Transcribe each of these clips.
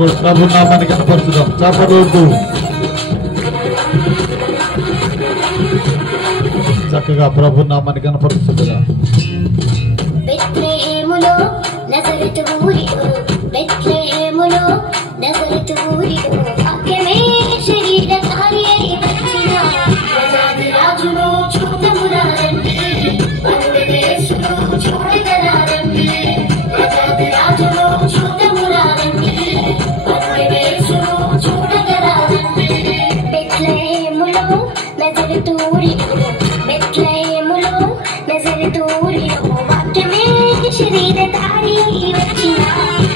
కూడా ప్రభు నామాన్ని కనపరుచుదాం. చాపడవద్దు. చక్కగా ప్రభు నామాన్ని కనపరుస్తుందిగా. బెత్లెహేములో నజరేతు ఊరిలో, బెత్లెహేములో నజరేతు ఊరిలో వాక్యమే శరీరధారి అయి వచ్చిన ప్రజాది రాజును చూడమురారండి, యేసును చూడగరారండి. ప్రజాది రాజును చూడమురారండి, యేసును చూడగరారండి. బెత్లెహేములో నజరేతు ఊరిలో, బెత్లెహేములో నజరేతు ఊరిలో వాక్యమే శరీరధారి అయి వచ్చిన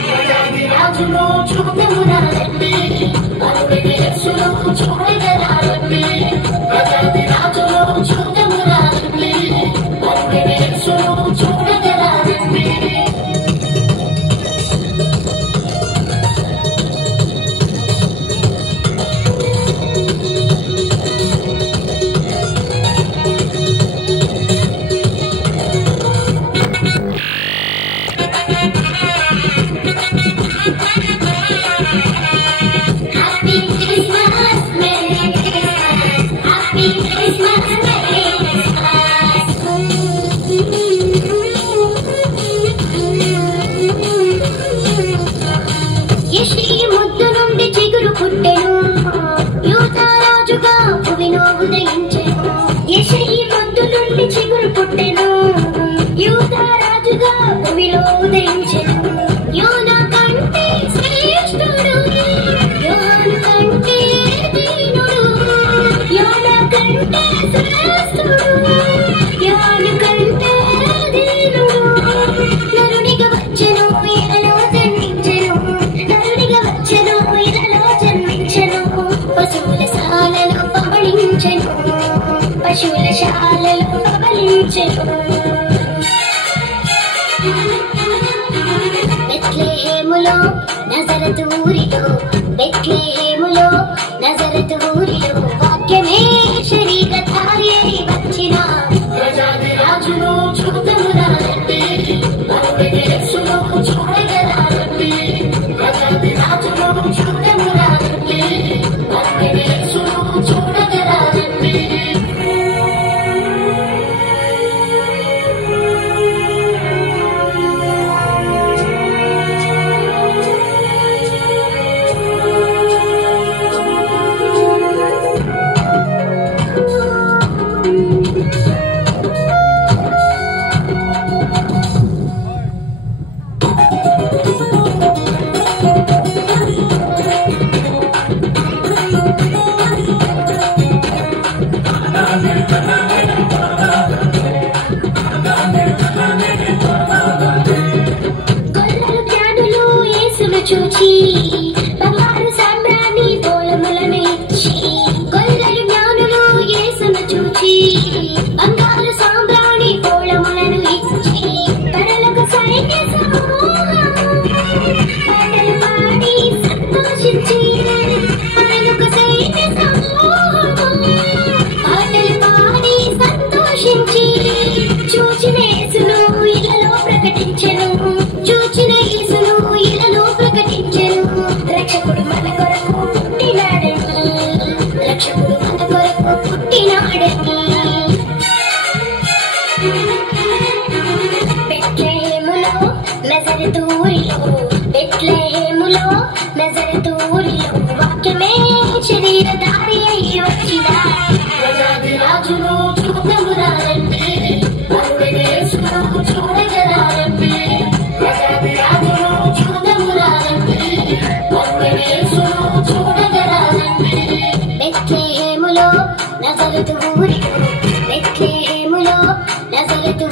ప్రజాది రాజును చూడమురారండి, యేసును చూడగరారండి. ప్రజాది రాజును చూడమురారండి, యేసును చూడగరారండి. Happy Christmas, Merry Christmas, Happy Christmas, Merry Christmas. యెషీ ముద్దు నుండి చిగురు పుట్టెను, యూదారాజుగా భువిలో ఉదయించెను. యెషీ ముద్దు నుండి చిగురు పుట్టెను, యూదారాజుగా భువిలో ఉదయించెను. యోనా కంటే శ్రేష్ఠుడు, యోహాను కంటే దీనుడు, యోనా కంటే శ్రేష్ఠుడు, యోహాను కంటే దీనుడు. నరునిగా వచ్చెను, ఇలలో జన్మించెను, నరునిగా వచ్చెను, ఇలలో జన్మించెను. పశువుల శాలలో పవళించెను, పశువుల శాలలో పవళించెను. బెత్లెహేములో నజరేతు ఊరిలో, బెత్లెహేములో నజరేతు ఊరిలో వాక్యమే శరీరధారి అయి వచ్చిన ప్రజాది రాజును చూడమురారండి, యేసును చూడగరారండి. ప్రజాది రాజును చూడమురారండి, యేసును చూడగరారండి. గొల్లలు జ్ఞానులు యేసును చూచి బంగారు సాంబ్రాణి బోళములను ఇచ్చి, గొల్లలు జ్ఞానులు యేసును చూచి బంగారు సాంబ్రాణి బోళములను ఇచ్చి, పరలోక సైన్య సమూహము పాటలు పాడి సంతోషించి, పరలోక సైన్య సమూహము పాటలు పాడి సంతోషించి, చూచిన యేసును ఇలలో ప్రకటించెను, చూచిన యేసును ఇలలో ప్రకటించెను. రక్షకుడు మన కొరకు పుట్టినాడని, రక్షకుడు మన కొరకు పుట్టినాడని. బెత్లెహేములో నజరేతు ఊరిలో, బెత్లెహేములో నజరేతు ఊరిలో వాక్యమే శరీరధారి అయి వచ్చిన ప్రజాది రాజును చూడమురారండి, యేసును చూడగరారండి. ప్రజాది రాజును చూడమురారండి, యేసును చూడగరారండి. బెత్లెహేములో నజరేతు ఊరిలో, బెత్లెహేములో నజరేతు